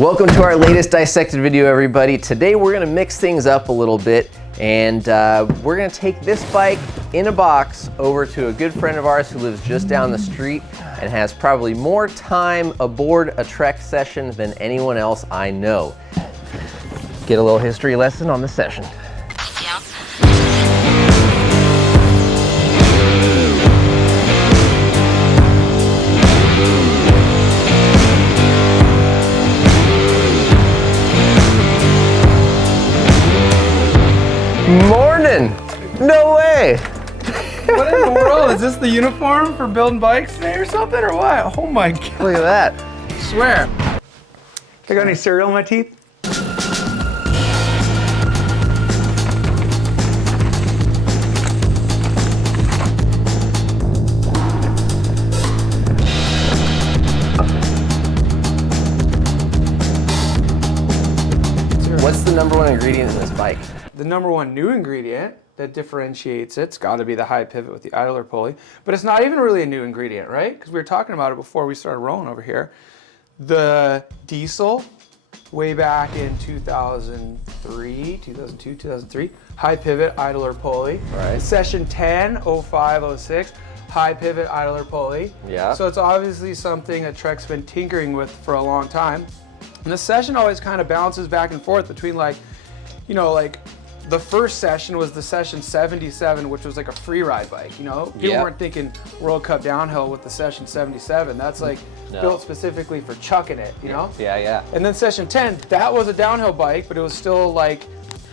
Welcome to our latest Dissected video, everybody. Today we're gonna mix things up a little bit, and we're gonna take this bike in a box over to a good friend of ours who lives just down the street and has probably more time aboard a trek session than anyone else I know. Get a little history lesson on the session. Morning! No way! What in the world? Is this the uniform for building bikes today or something, or what? Oh my god. Look at that. I swear. I got any cereal in my teeth? What's the number one ingredient in this bike? The number one new ingredient that differentiates it's got to be the high pivot with the idler pulley. But it's not even really a new ingredient, right? Because we were talking about it before we started rolling over here. The diesel, way back in 2003, 2002, 2003, high pivot idler pulley. Right. Session 10, 05, 06, high pivot idler pulley. Yeah. So it's obviously something that Trek's been tinkering with for a long time. And the session always kind of bounces back and forth between like the first session was the session 77, which was like a free ride bike, you know? People weren't thinking World Cup downhill with the session 77. That's like built specifically for chucking it, you know? Yeah. And then session 10, that was a downhill bike, but it was still like,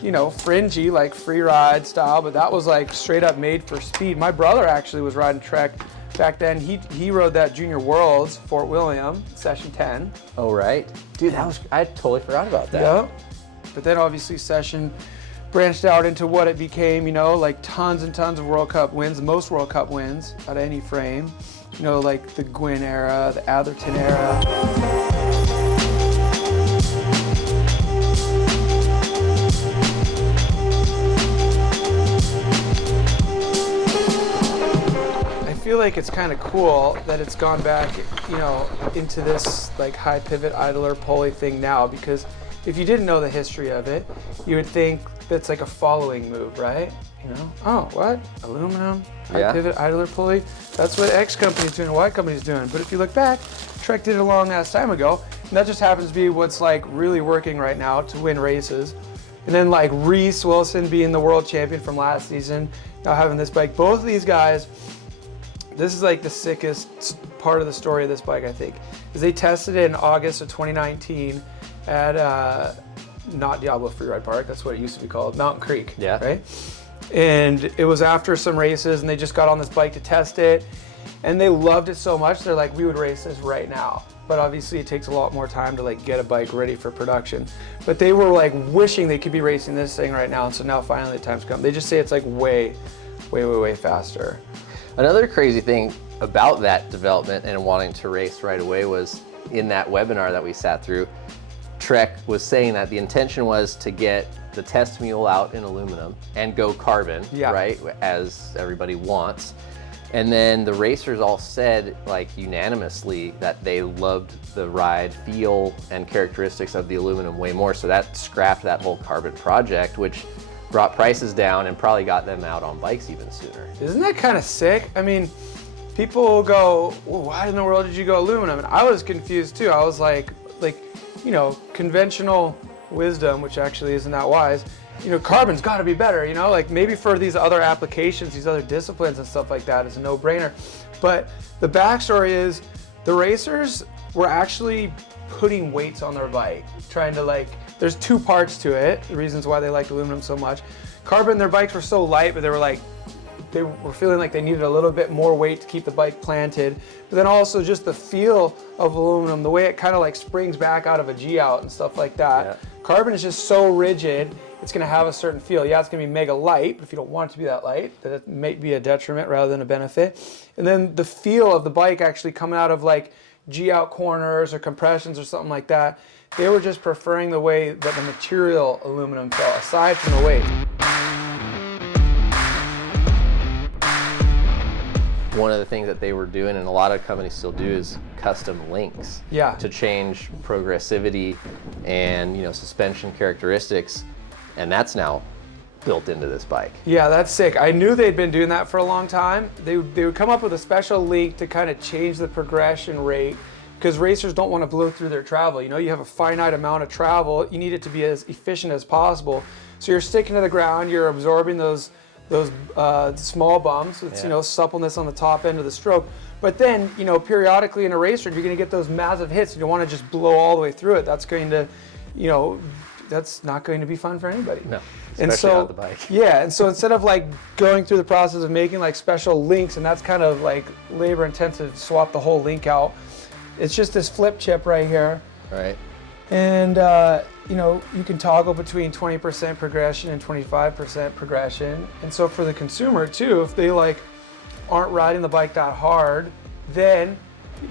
you know, fringy, like free ride style, but that was like straight up made for speed. My brother actually was riding Trek back then. He rode that Junior Worlds, Fort William, session 10. Oh, right. Dude, I totally forgot about that. Yeah. But then obviously session branched out into what it became, you know, like tons and tons of World Cup wins, the most World Cup wins out of any frame. You know, like the Gwin era, the Atherton era. I feel like it's kind of cool that it's gone back, you know, into this like high pivot idler pulley thing now, because if you didn't know the history of it, you would think that's like a following move, right? You know, oh, what? Aluminum, high pivot, idler pulley. That's what X company's doing, Y company's doing. But if you look back, Trek did it a long ass time ago, and that just happens to be what's like really working right now to win races. And then like Reese Wilson being the world champion from last season, now having this bike. Both of these guys, this is like the sickest part of the story of this bike, I think, is they tested it in August of 2019 at not Diablo Freeride Park, that's what it used to be called, Mountain Creek, right? And it was after some races, and they just got on this bike to test it, and they loved it so much, they're like, we would race this right now. But obviously it takes a lot more time to like get a bike ready for production. But they were like wishing they could be racing this thing right now, and so now finally the time's come. They just say it's like way faster. Another crazy thing about that development and wanting to race right away was in that webinar that we sat through, Trek was saying that the intention was to get the test mule out in aluminum and go carbon, right, as everybody wants. And then the racers all said, like, unanimously that they loved the ride feel and characteristics of the aluminum way more, so that scrapped that whole carbon project, which brought prices down and probably got them out on bikes even sooner. Isn't that kind of sick? I mean, people will go, well, why in the world did you go aluminum? And I was confused too. I was like, you know, conventional wisdom, which actually isn't that wise, you know, carbon's got to be better, you know, like maybe for these other applications, these other disciplines and stuff like that is a no-brainer. But the backstory is the racers were actually putting weights on their bike, trying to like, there's two parts to it, the reasons why they liked aluminum so much. Carbon, their bikes were so light, but they were feeling like they needed a little bit more weight to keep the bike planted. But then also just the feel of aluminum, the way it kind of like springs back out of a G-out and stuff like that. Yeah. Carbon is just so rigid, it's gonna have a certain feel. Yeah, it's gonna be mega light, but if you don't want it to be that light, then it may be a detriment rather than a benefit. And then the feel of the bike actually coming out of like G-out corners or compressions or something like that, they were just preferring the way that the material aluminum felt, aside from the weight. one of the things that they were doing, and a lot of companies still do, is custom links to change progressivity and suspension characteristics, and that's now built into this bike. Yeah, that's sick. I knew they'd been doing that for a long time. They would come up with a special link to kind of change the progression rate, because racers don't want to blow through their travel. You have a finite amount of travel. You need it to be as efficient as possible. So you're sticking to the ground, you're absorbing those small bumps with suppleness on the top end of the stroke. But then, periodically in a race you're going to get those massive hits. You don't want to just blow all the way through it. That's going to, that's not going to be fun for anybody. No, especially on the bike. Yeah, and so instead of like going through the process of making like special links, and that's kind of like labor intensive, swap the whole link out. It's just this flip chip right here. Right. And you can toggle between 20% progression and 25% progression. And so for the consumer too, if they like aren't riding the bike that hard, then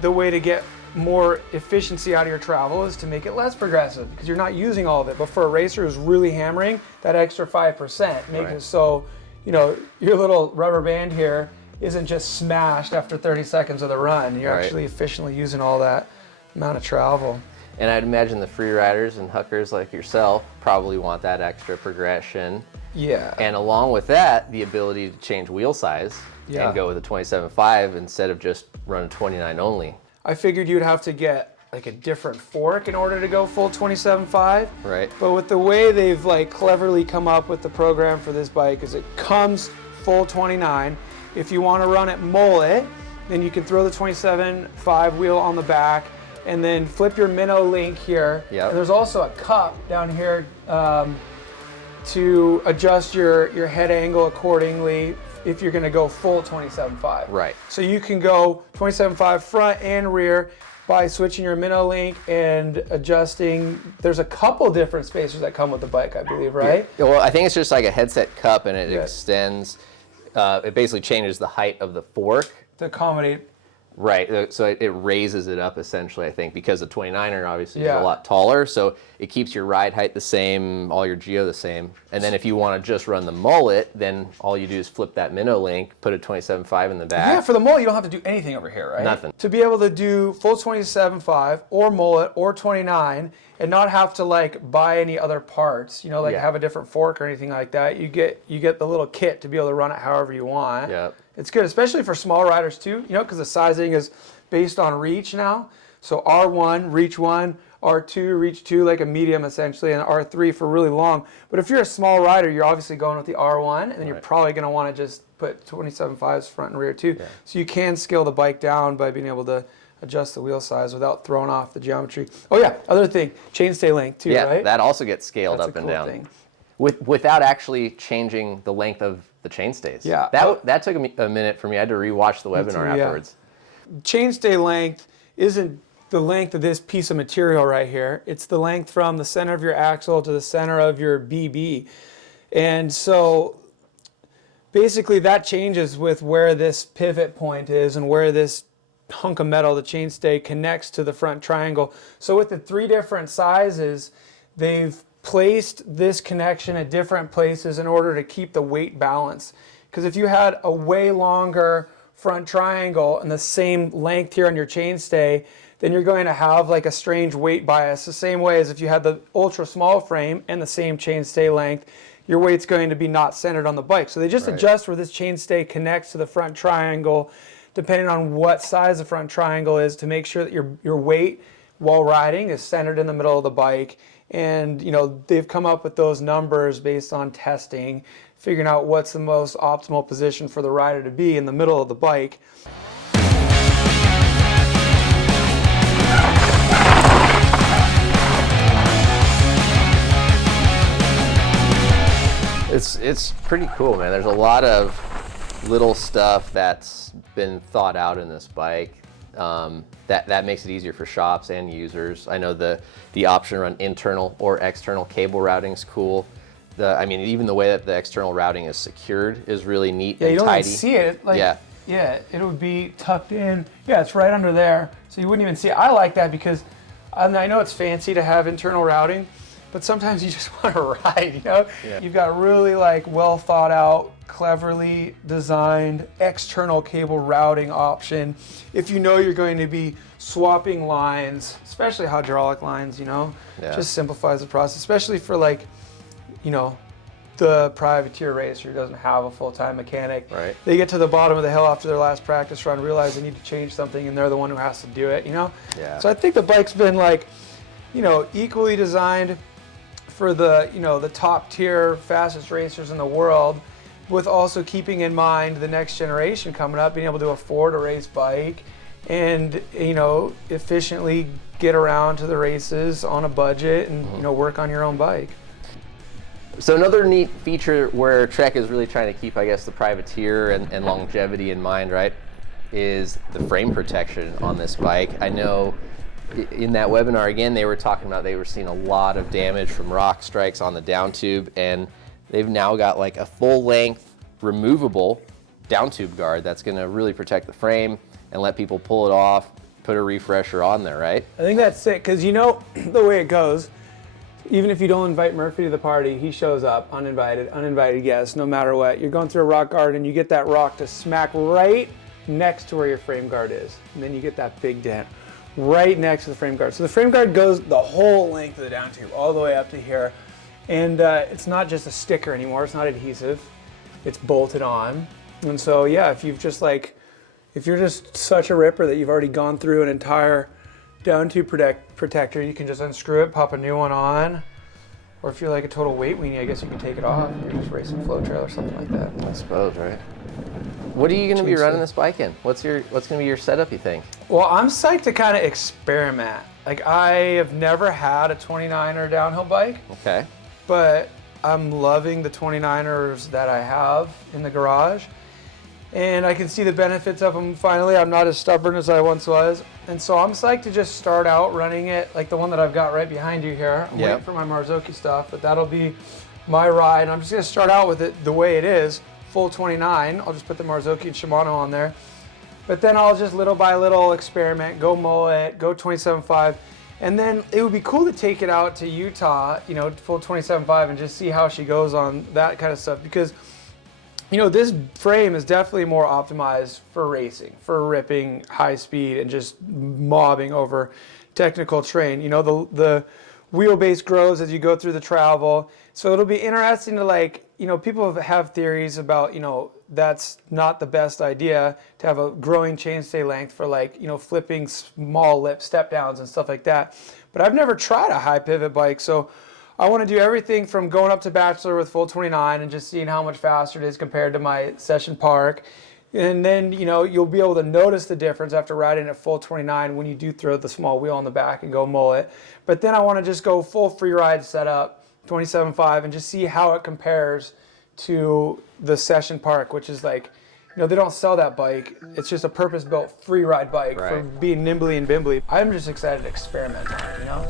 the way to get more efficiency out of your travel is to make it less progressive, because you're not using all of it. But for a racer who's really hammering, that extra 5% makes it so, your little rubber band here isn't just smashed after 30 seconds of the run. You're actually efficiently using all that amount of travel. And I'd imagine the free riders and huckers like yourself probably want that extra progression. Yeah. And along with that, the ability to change wheel size and go with a 27.5 instead of just run 29 only. I figured you'd have to get like a different fork in order to go full 27.5. Right. But with the way they've like cleverly come up with the program for this bike, is it comes full 29. If you want to run it mullet, then you can throw the 27.5 wheel on the back and then flip your minnow link here. Yep. And there's also a cup down here to adjust your head angle accordingly if you're going to go full 27.5. Right. So you can go 27.5 front and rear by switching your minnow link and adjusting. There's a couple different spacers that come with the bike, I believe, right? Yeah, well, I think it's just like a headset cup, and it extends. It basically changes the height of the fork to accommodate. Right, so it raises it up essentially, I think, because the 29er obviously is a lot taller, so it keeps your ride height the same, all your geo the same. And then if you want to just run the mullet, then all you do is flip that minnow link, put a 27.5 in the back. Yeah, for the mullet, you don't have to do anything over here, right? Nothing. To be able to do full 27.5 or mullet or 29 and not have to like buy any other parts, have a different fork or anything like that, you get the little kit to be able to run it however you want. Yep. It's good, especially for small riders too, because the sizing is based on reach now. So R1, reach 1, R2, reach 2, like a medium essentially, and R3 for really long. But if you're a small rider, you're obviously going with the R1, and then you're probably going to want to just put 27.5s front and rear too. Yeah. So you can scale the bike down by being able to adjust the wheel size without throwing off the geometry. Oh yeah, other thing, chainstay length too, right? Yeah, that also gets scaled up and down. Thing. Without actually changing the length of the chainstays. Yeah. That took a minute for me. I had to rewatch the webinar afterwards. Chainstay length isn't the length of this piece of material right here. It's the length from the center of your axle to the center of your BB. And so basically that changes with where this pivot point is and where this hunk of metal, the chainstay, connects to the front triangle. So with the 3 different sizes, they've placed this connection at different places in order to keep the weight balance. Because if you had a way longer front triangle and the same length here on your chainstay, then you're going to have like a strange weight bias. The same way as if you had the ultra small frame and the same chainstay length, your weight's going to be not centered on the bike. So they just adjust where this chainstay connects to the front triangle, depending on what size the front triangle is, to make sure that your weight while riding is centered in the middle of the bike. And they've come up with those numbers based on testing, figuring out what's the most optimal position for the rider to be in the middle of the bike. It's pretty cool, man. There's a lot of little stuff that's been thought out in this bike. That makes it easier for shops and users. I know the option to run internal or external cable routing is cool. Even the way that the external routing is secured is really neat and tidy. Yeah, you don't even see it. Yeah, it would be tucked in. Yeah, it's right under there, so you wouldn't even see it. I like that because I know it's fancy to have internal routing, but sometimes you just want to ride, you know? Yeah. You've got really like well thought out, cleverly designed external cable routing option. If you know you're going to be swapping lines, especially hydraulic lines, you know, just simplifies the process, especially for like, you know, the privateer racer who doesn't have a full-time mechanic. Right. They get to the bottom of the hill after their last practice run, realize they need to change something, and they're the one who has to do it, you know? Yeah. So I think the bike's been like, you know, equally designed for the, you know, the top tier fastest racers in the world, with also keeping in mind the next generation coming up, being able to afford a race bike and, you know, efficiently get around to the races on a budget and, you know, work on your own bike. So another neat feature where Trek is really trying to keep, I guess, the privateer and longevity in mind, right, is the frame protection on this bike. I know in that webinar, again, they were talking about they were seeing a lot of damage from rock strikes on the down tube, and they've now got like a full-length removable down tube guard that's going to really protect the frame and let people pull it off, put a refresher on there, right? I think that's sick, because you know the way it goes. Even if you don't invite Murphy to the party, he shows up uninvited guest, no matter what. You're going through a rock garden, you get that rock to smack right next to where your frame guard is. And then you get that big dent right next to the frame guard. So the frame guard goes the whole length of the down tube, all the way up to here. And it's not just a sticker anymore, it's not adhesive, it's bolted on. And so yeah, if you're just such a ripper that you've already gone through an entire down tube protector, you can just unscrew it, pop a new one on. Or if you're like a total weight weenie, I guess you can take it off. You're just racing flow trail or something like that. I suppose, right? What are you going to be running this bike in? What's going to be your setup, you think? Well, I'm psyched to kind of experiment. Like, I have never had a 29er downhill bike. Okay. But I'm loving the 29ers that I have in the garage. And I can see the benefits of them finally. I'm not as stubborn as I once was. And so I'm psyched to just start out running it like the one that I've got right behind you here. I'm waiting for my Marzocchi stuff, but that'll be my ride. I'm just going to start out with it the way it is, full 29. I'll just put the Marzocchi and Shimano on there. But then I'll just little by little experiment, go mullet, go 27.5. And then it would be cool to take it out to Utah, you know, full 27.5 and just see how she goes on that kind of stuff. Because, you know, this frame is definitely more optimized for racing, for ripping high speed and just mobbing over technical terrain. You know, the wheelbase grows as you go through the travel. So it'll be interesting to, like, you know, people have theories about, you know, that's not the best idea to have a growing chainstay length for, like, you know, flipping small lip step downs and stuff like that. But I've never tried a high pivot bike, so I want to do everything from going up to Bachelor with full 29 and just seeing how much faster it is compared to my Session Park. And then, you know, you'll be able to notice the difference after riding at full 29 when you do throw the small wheel on the back and go mullet. But then I want to just go full free ride setup, 27.5, and just see how it compares to the Session Park, which is like, you know, they don't sell that bike. It's just a purpose-built free ride bike for being nimbly and bimbly. I'm just excited to experiment on it, you know?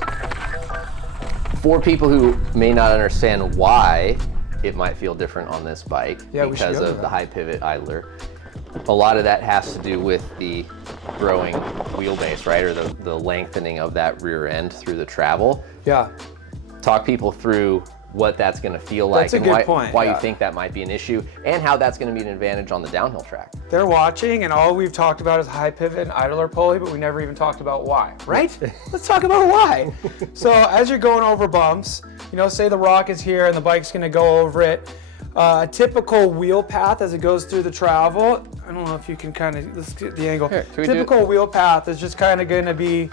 For people who may not understand why it might feel different on this bike because of the high pivot idler, a lot of that has to do with the growing wheelbase, right? Or the lengthening of that rear end through the travel. Yeah. Talk people through what that's going to feel like and why you think that might be an issue and how that's going to be an advantage on the downhill track. They're watching and all we've talked about is high pivot and idler pulley, but we never even talked about why, right? Let's talk about why. So as you're going over bumps, you know, say the rock is here and the bike's going to go over it. A typical wheel path as it goes through the travel, I don't know if you can kind of, let's get the angle. Typical wheel path is just kind of going to be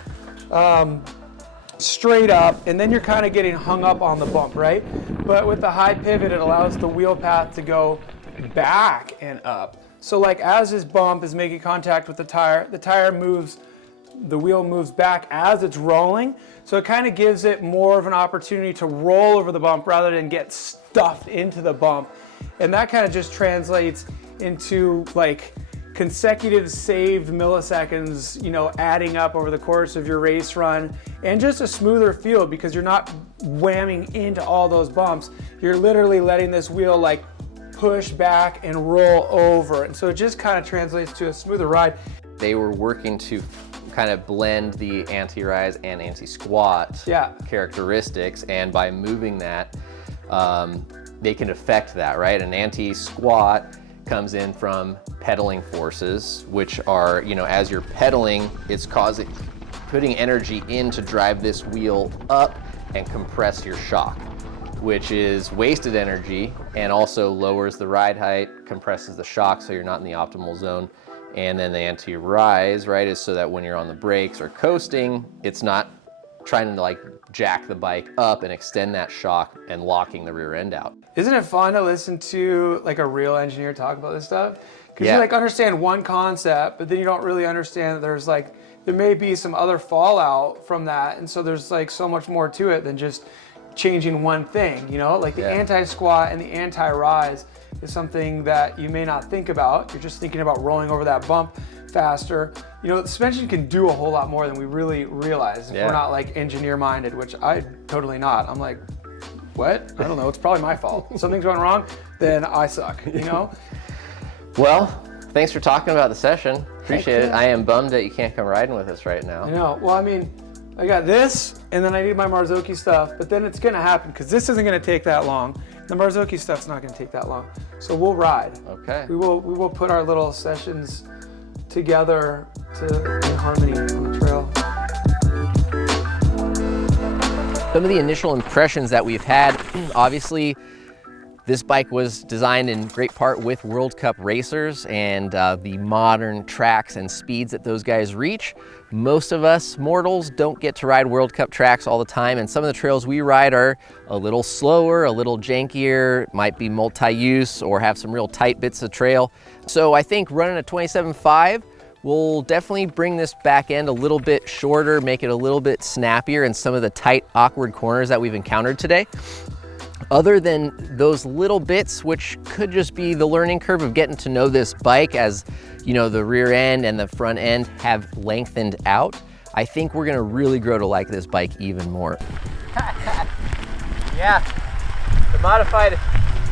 straight up, and then you're kind of getting hung up on the bump, right? But with the high pivot, it allows the wheel path to go back and up. So like as this bump is making contact with the tire moves, the wheel moves back as it's rolling. So it kind of gives it more of an opportunity to roll over the bump rather than get stuffed into the bump. And that kind of just translates into like consecutive saved milliseconds, you know, adding up over the course of your race run, and just a smoother feel because you're not whamming into all those bumps. You're literally letting this wheel like push back and roll over. And so it just kind of translates to a smoother ride. They were working to kind of blend the anti-rise and anti-squat characteristics, and by moving that, they can affect that, right? An anti-squat comes in from pedaling forces, which are, you know, as you're pedaling, it's putting energy in to drive this wheel up and compress your shock, which is wasted energy and also lowers the ride height, compresses the shock so you're not in the optimal zone. And then the anti-rise, right, is so that when you're on the brakes or coasting, it's not trying to like jack the bike up and extend that shock and locking the rear end out. Isn't it fun to listen to like a real engineer talk about this stuff? Because you like understand one concept, but then you don't really understand that there's like, there may be some other fallout from that. And so there's like so much more to it than just changing one thing, you know? Like the anti-squat and the anti-rise is something that you may not think about. You're just thinking about rolling over that bump faster. You know, the suspension can do a whole lot more than we really realize if we're not like engineer minded, which I'm totally not. I'm like, what? I don't know, it's probably my fault. If something's going wrong, then I suck, you know? Well, thanks for talking about the session. Appreciate it. I am bummed that you can't come riding with us right now. I know. Well, I mean, I got this, and then I need my Marzocchi stuff, but then it's gonna happen because this isn't gonna take that long. The Marzocchi stuff's not gonna take that long. So we'll ride. Okay. We will put our little sessions together in harmony on the trail. Some of the initial impressions that we've had, obviously, this bike was designed in great part with World Cup racers and the modern tracks and speeds that those guys reach. Most of us mortals don't get to ride World Cup tracks all the time, and some of the trails we ride are a little slower, a little jankier, might be multi-use or have some real tight bits of trail. So I think running a 27.5 will definitely bring this back end a little bit shorter, make it a little bit snappier in some of the tight, awkward corners that we've encountered today. Other than those little bits, which could just be the learning curve of getting to know this bike as, you know, the rear end and the front end have lengthened out, I think we're gonna really grow to like this bike even more. Yeah, the modified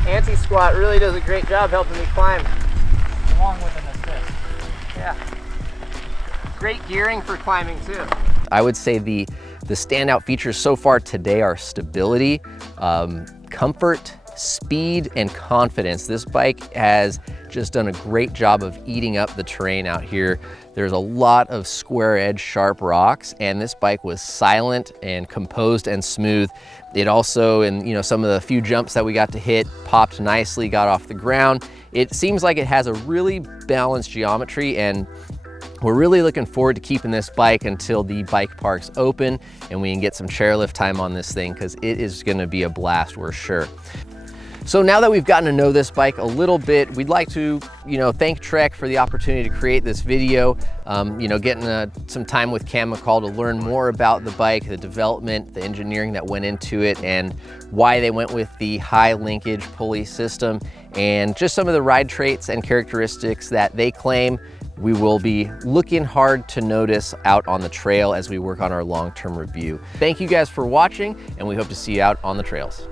anti-squat really does a great job helping me climb. Along with an assist. Yeah. Great gearing for climbing too. I would say the standout features so far today are stability, comfort, speed, and confidence. This bike has just done a great job of eating up the terrain out here. There's a lot of square edge, sharp rocks, and this bike was silent and composed and smooth. It also, in some of the few jumps that we got to hit, popped nicely, got off the ground. It seems like it has a really balanced geometry, and we're really looking forward to keeping this bike until the bike parks open and we can get some chairlift time on this thing, because it is gonna be a blast, we're sure. So now that we've gotten to know this bike a little bit, we'd like to, thank Trek for the opportunity to create this video. Getting some time with Cam McCaul to learn more about the bike, the development, the engineering that went into it, and why they went with the high linkage pulley system, and just some of the ride traits and characteristics that they claim we will be looking hard to notice out on the trail as we work on our long-term review. Thank you guys for watching, and we hope to see you out on the trails.